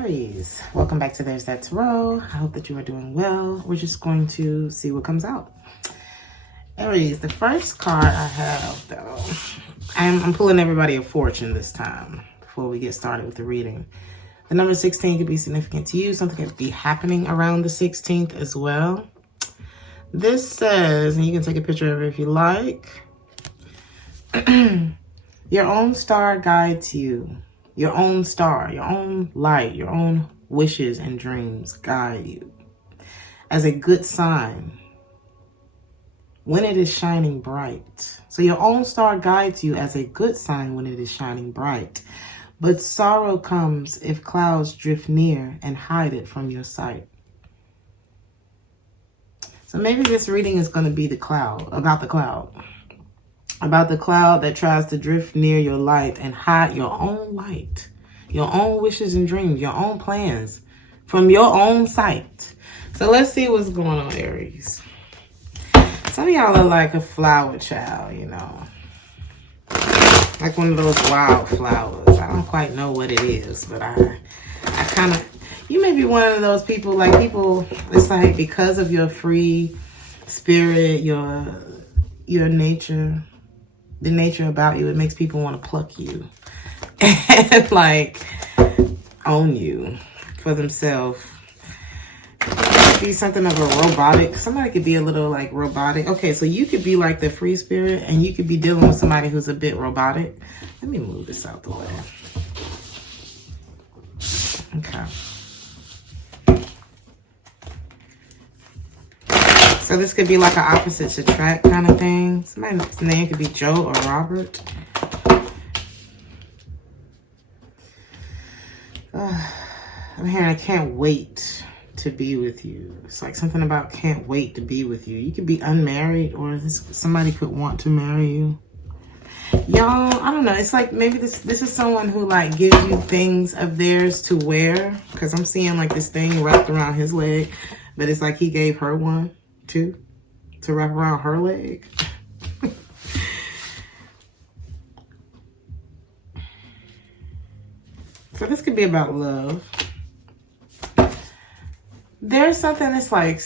Aries, welcome back to Theresthattarot. I hope that you are doing well. We're just going to see what comes out. Aries, the first card I have, though, I'm pulling everybody a fortune this time before we get started with the reading. The number 16 could be significant to you. Something could be happening around the 16th as well. This says, and you can take a picture of it if you like, your own star guides you. Your own star, your own light, your own wishes and dreams guide you as a good sign when it is shining bright. So your own star guides you as a good sign when it is shining bright. But sorrow comes if clouds drift near and hide it from your sight. So maybe this reading is going to be about the cloud that tries to drift near your light and hide your own light, your own wishes and dreams, your own plans from your own sight. So let's see what's going on, Aries. Some of y'all are like a flower child, you know, like one of those wild flowers. I don't quite know what it is, but I kind of, you may be one of those people, it's like because of your free spirit, your nature, the nature about you, it makes people want to pluck you and like own you for themselves. Be something of a robotic. Somebody could be a little like robotic. Okay, so you could be like the free spirit and you could be dealing with somebody who's a bit robotic. Let me move this out the way. Okay. So this could be like an opposites attract kind of thing. Somebody's name could be Joe or Robert. I'm hearing I can't wait to be with you. It's like something about can't wait to be with you. You could be unmarried or somebody could want to marry you. Y'all, I don't know. It's like maybe this is someone who like gives you things of theirs to wear. Because I'm seeing like this thing wrapped around his leg. But it's like he gave her one too to wrap around her leg. So this could be about love. There's something that's like,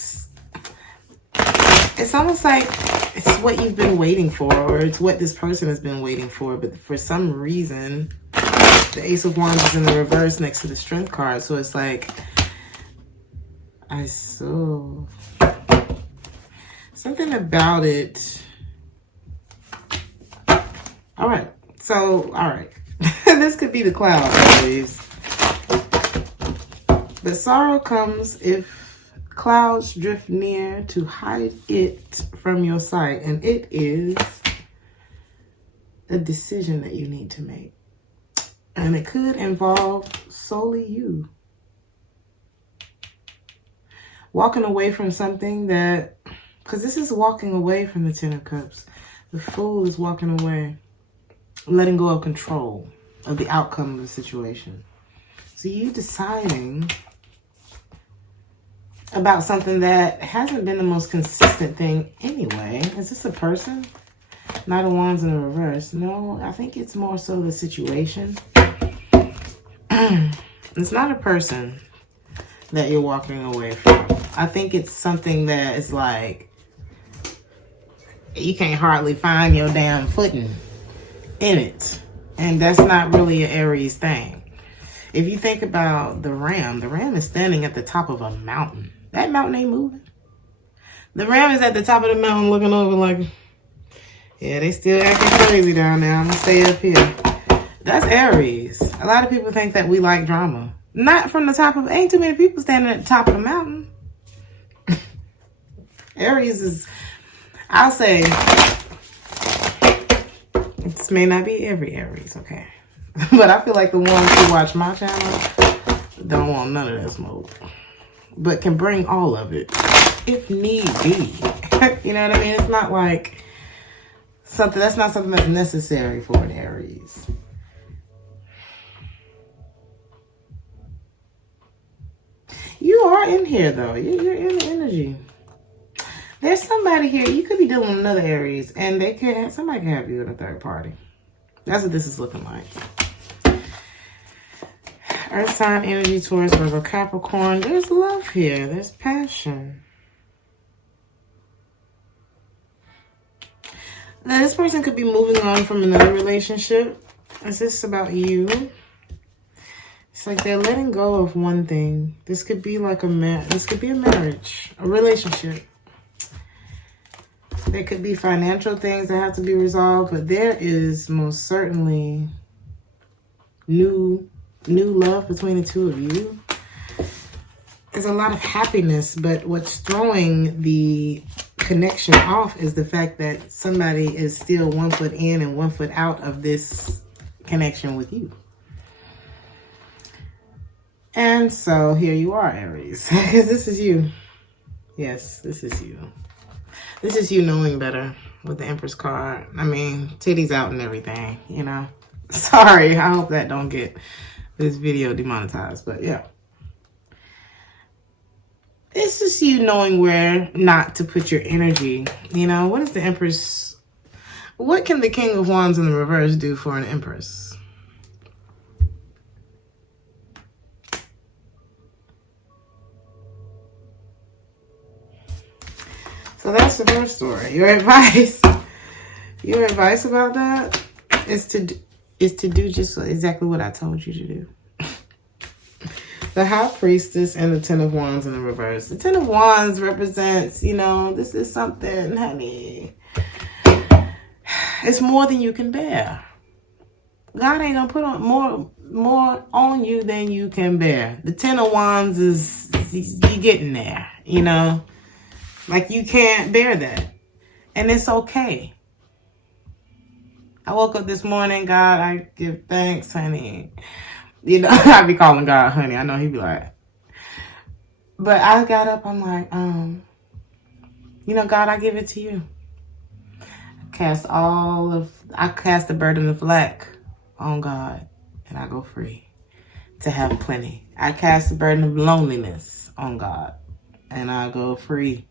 it's almost like it's what you've been waiting for, or it's what this person has been waiting for, but for some reason, the Ace of Wands is in the reverse next to the Strength card, so it's like, something about it. All right. This could be the cloud, please. But sorrow comes if clouds drift near to hide it from your sight. And it is a decision that you need to make. And it could involve solely you. Walking away from something that, because this is walking away from the Ten of Cups. The Fool is walking away, letting go of control of the outcome of the situation. So you deciding about something that hasn't been the most consistent thing anyway. Is this a person? Knight of Wands in the reverse. No, I think it's more so the situation. It's not a person that you're walking away from. I think it's something that is like, you can't hardly find your damn footing in it. And that's not really an Aries thing. If you think about the ram is standing at the top of a mountain. That mountain ain't moving. The ram is at the top of the mountain looking over like, yeah, they still acting crazy down there. I'm going to stay up here. That's Aries. A lot of people think that we like drama. Not from the top of, ain't too many people standing at the top of the mountain. Aries is, I'll say, this may not be every Aries, okay? But I feel like the ones who watch my channel don't want none of that smoke. But can bring all of it, if need be. You know what I mean? It's not like something, that's not something that's necessary for an Aries. You are in here, though. You're in the energy. There's somebody here. You could be dealing with another Aries, and somebody can have you in a third party. That's what this is looking like. Earth sign energy, Taurus, Virgo, Capricorn. There's love here. There's passion. Now, this person could be moving on from another relationship. Is this about you? It's like they're letting go of one thing. This could be like this could be a marriage, a relationship. There could be financial things that have to be resolved, but there is most certainly new love between the two of you. There's a lot of happiness, but what's throwing the connection off is the fact that somebody is still 1 foot in and 1 foot out of this connection with you. And so here you are, Aries, because this is you. Yes, this is you. This is you knowing better with the Empress card. I mean, titties out and everything, you know. Sorry, I hope that don't get this video demonetized, but yeah. It's just you knowing where not to put your energy. You know, what is the Empress? What can the King of Wands in the reverse do for an Empress? So that's the first story. Your advice about that is to do just exactly what I told you to do. The High Priestess and the Ten of Wands in the reverse. The Ten of Wands represents, you know, this is something, honey. It's more than you can bear. God ain't gonna put on more on you than you can bear. The Ten of Wands is you getting there, you know. Like you can't bear that. And it's okay. I woke up this morning, God, I give thanks, honey. You know, I be calling God honey. I know he be like. But I got up, I'm like, you know, God, I give it to you. I cast the burden of lack on God, and I go free to have plenty. I cast the burden of loneliness on God, and I go free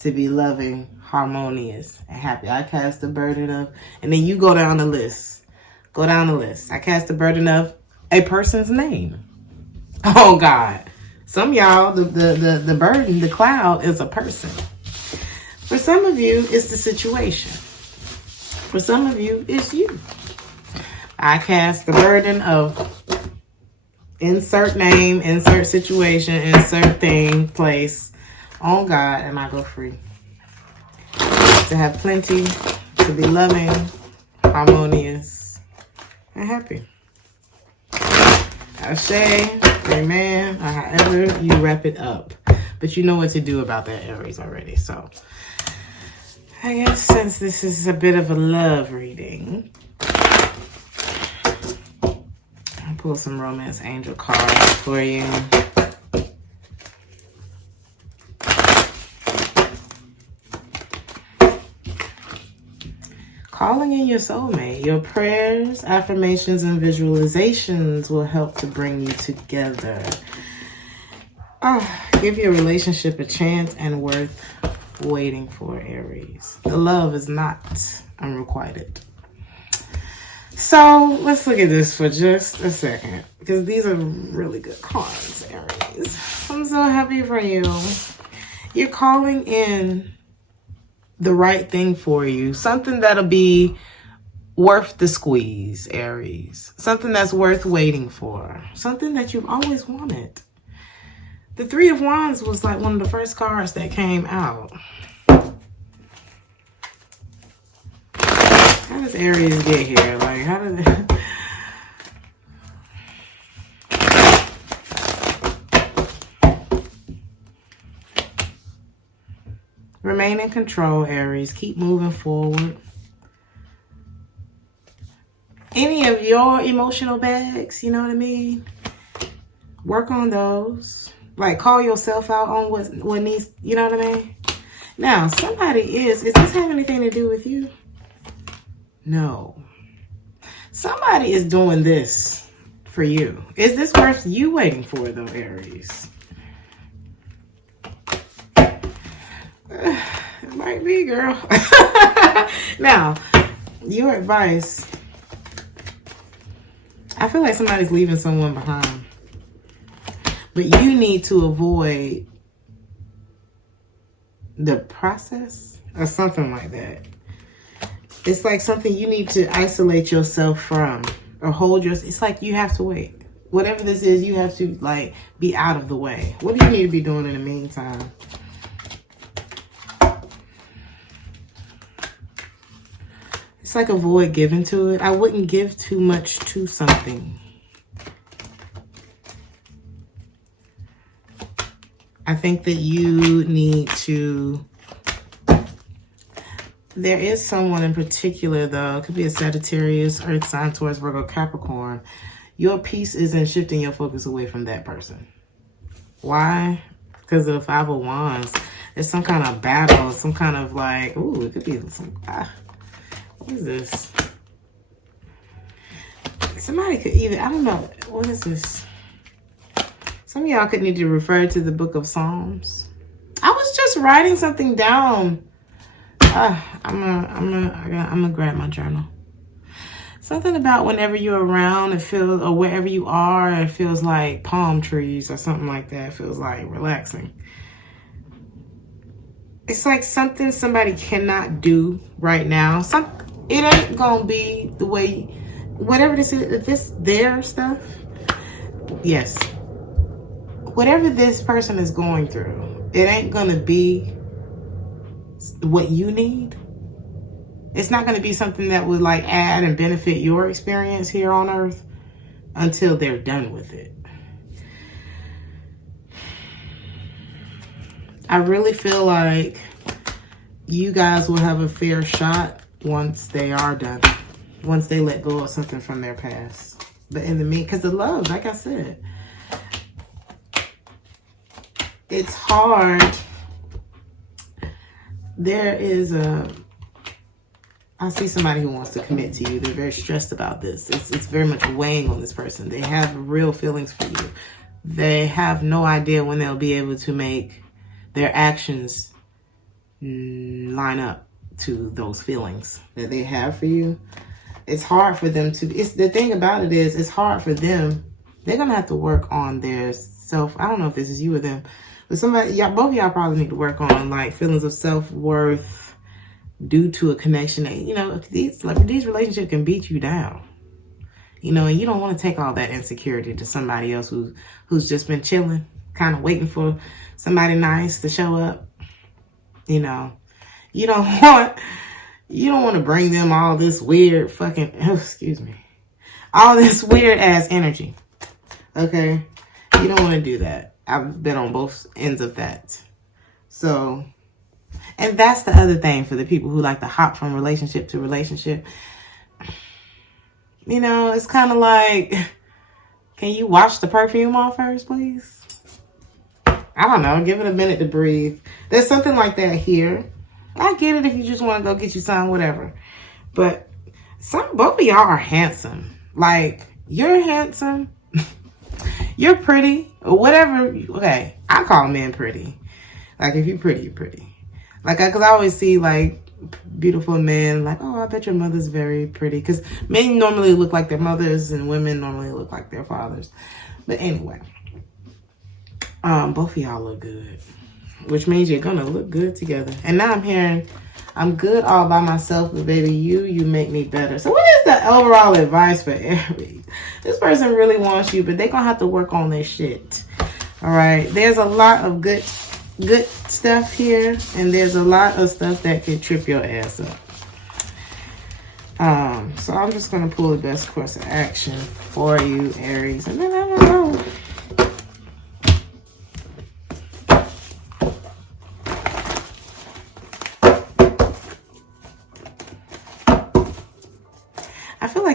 to be loving, harmonious, and happy. I cast the burden of, and then you go down the list. Go down the list. I cast the burden of a person's name. Oh God. Some y'all, the burden, the cloud is a person. For some of you, it's the situation. For some of you, it's you. I cast the burden of insert name, insert situation, insert thing, place on God, and I go free. To have plenty, to be loving, harmonious, and happy. Ashe, amen, or however you wrap it up. But you know what to do about that, Aries, already. So, I guess since this is a bit of a love reading, I'll pull some romance angel cards for you. Calling in your soulmate. Your prayers, affirmations, and visualizations will help to bring you together. Give your relationship a chance and worth waiting for, Aries. The love is not unrequited. So let's look at this for just a second, because these are really good cards, Aries. I'm so happy for you. You're calling in the right thing for you. Something that'll be worth the squeeze, Aries. Something that's worth waiting for. Something that you've always wanted. The Three of Wands was like one of the first cards that came out. How does Aries get here? Like, how did it... Remain in control, Aries. Keep moving forward. Any of your emotional bags, you know what I mean? Work on those. Like, call yourself out on what needs, you know what I mean? Now, somebody is this have anything to do with you? No. Somebody is doing this for you. Is this worth you waiting for, though, Aries? It might be, girl. Now, your advice. I feel like somebody's leaving someone behind. But you need to avoid the process or something like that. It's like something you need to isolate yourself from or hold your. It's like you have to wait. Whatever this is, you have to like be out of the way. What do you need to be doing in the meantime? It's like avoid giving to it. I wouldn't give too much to something. I think that you need to... There is someone in particular, though. It could be a Sagittarius, Earth sign, Taurus, Virgo, Capricorn. Your peace isn't shifting your focus away from that person. Why? Because of the Five of Wands. There's some kind of battle, some kind of like... Ooh, it could be some... what is this? Somebody could either... I don't know. What is this? Some of y'all could need to refer to the book of Psalms. I was just writing something down. I'm gonna grab my journal. Something about whenever you're around, it feels, or wherever you are, it feels like palm trees or something like that. It feels like relaxing. It's like something somebody cannot do right now. It ain't gonna be the way, whatever this is, if it's their stuff, yes. Whatever this person is going through, it ain't gonna be what you need. It's not gonna be something that would like add and benefit your experience here on earth until they're done with it. I really feel like you guys will have a fair shot once they are done. Once they let go of something from their past. But in the meantime, because the love, like I said, it's hard. There is I see somebody who wants to commit to you. They're very stressed about this. It's very much weighing on this person. They have real feelings for you. They have no idea when they'll be able to make their actions line up to those feelings that they have for you. It's hard for them to, the thing about it is, it's hard for them. They're going to have to work on their self. I don't know if this is you or them, but both of y'all probably need to work on like feelings of self-worth due to a connection that, you know, these relationships can beat you down. You know, and you don't want to take all that insecurity to somebody else who's just been chilling, kind of waiting for somebody nice to show up. You know, you don't want to bring them all this weird fucking, all this weird ass energy. Okay? You don't want to do that. I've been on both ends of that. So, and that's the other thing for the people who like to hop from relationship to relationship. You know, it's kind of like, can you wash the perfume off first, please? I don't know. Give it a minute to breathe. There's something like that here. I get it if you just want to go get you some, whatever. But both of y'all are handsome. Like, you're handsome. You're pretty. Or whatever. Okay, I call men pretty. Like, if you're pretty, you're pretty. Like, because I always see, like, beautiful men. Like, oh, I bet your mother's very pretty. Because men normally look like their mothers and women normally look like their fathers. But anyway. Both of y'all look good, which means you're gonna look good together. And now I'm hearing, I'm good all by myself, but baby, you make me better. So what is the overall advice for Aries? This person really wants you, but they're gonna have to work on their shit. All right, there's a lot of good stuff here, and there's a lot of stuff that could trip your ass up. So I'm just gonna pull the best course of action for you, Aries, and then I don't know.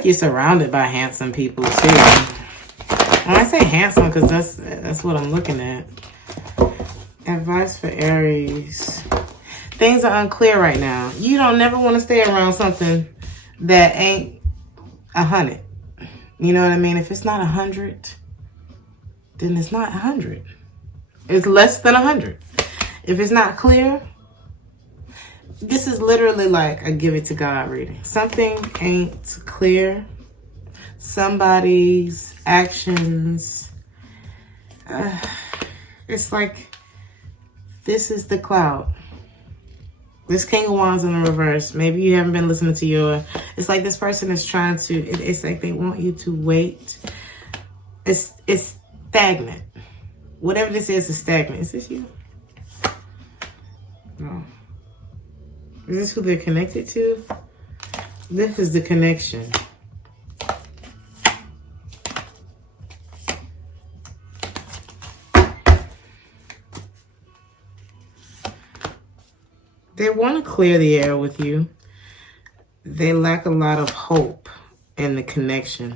You're surrounded by handsome people too. When I say handsome, because that's what I'm looking at. Advice for Aries. Things are unclear right now. You don't never want to stay around something that ain't 100. You know what I mean? If it's not 100, then it's not 100. It's less than 100. If it's not clear, this is literally like a give it to God reading. Something ain't clear. Somebody's actions It's like this is the cloud. This King of Wands in the reverse. Maybe you haven't been listening to your... It's like this person is trying to... It's like they want you to wait. It's stagnant. Whatever this is stagnant. Is this you? No. Is this who they're connected to? This is the connection. They want to clear the air with you. They lack a lot of hope in the connection.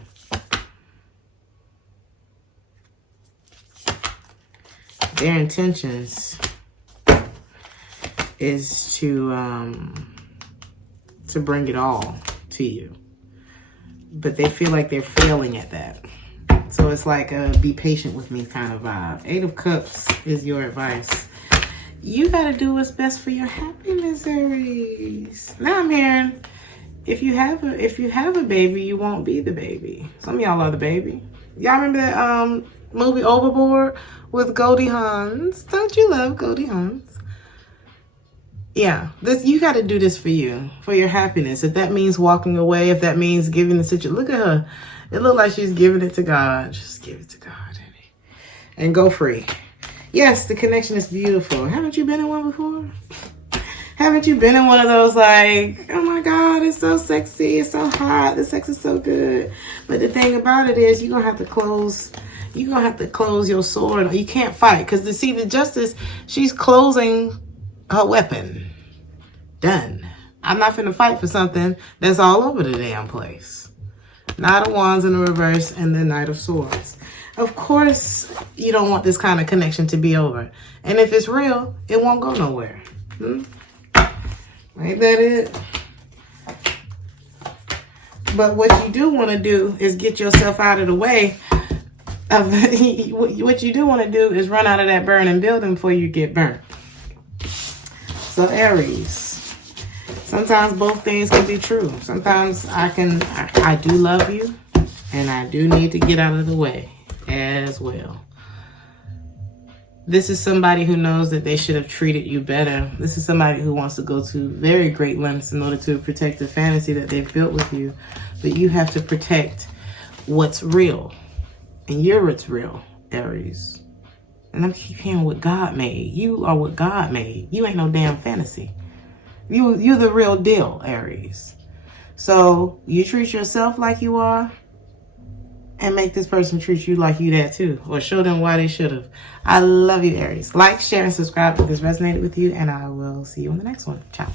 Their intentions is to bring it all to you. But they feel like they're failing at that. So it's like a be patient with me kind of vibe. 8 of Cups is your advice. You got to do what's best for your happiness, Aries. Now I'm hearing if you have a baby, you won't be the baby. Some of y'all are the baby. Y'all remember that movie Overboard with Goldie Hawn? Don't you love Goldie Hawn? Yeah, you got to do this for you, for your happiness. If that means walking away, if that means giving the situation, look at her. It looks like she's giving it to God. Just give it to God, honey, and go free. Yes, the connection is beautiful. Haven't you been in one before? Haven't you been in one of those like, oh my God, it's so sexy, it's so hot, the sex is so good. But the thing about it is you're going to have to close your sword. You can't fight because the justice, she's closing her weapon. Done. I'm not finna fight for something that's all over the damn place. Knight of Wands in the reverse and the Knight of Swords. Of course, you don't want this kind of connection to be over. And if it's real, it won't go nowhere. Ain't that it? But what you do want to do is get yourself out of the way. What you do want to do is run out of that burning building before you get burnt. So Aries, sometimes both things can be true. Sometimes I do love you and I do need to get out of the way as well. This is somebody who knows that they should have treated you better. This is somebody who wants to go to very great lengths in order to protect the fantasy that they've built with you. But you have to protect what's real. And you're what's real, Aries. And I'm keep hearing what God made. You are what God made. You ain't no damn fantasy. You're the real deal, Aries. So you treat yourself like you are. And make this person treat you like you that too. Or show them why they should have. I love you, Aries. Like, share, and subscribe if this resonated with you. And I will see you on the next one. Ciao.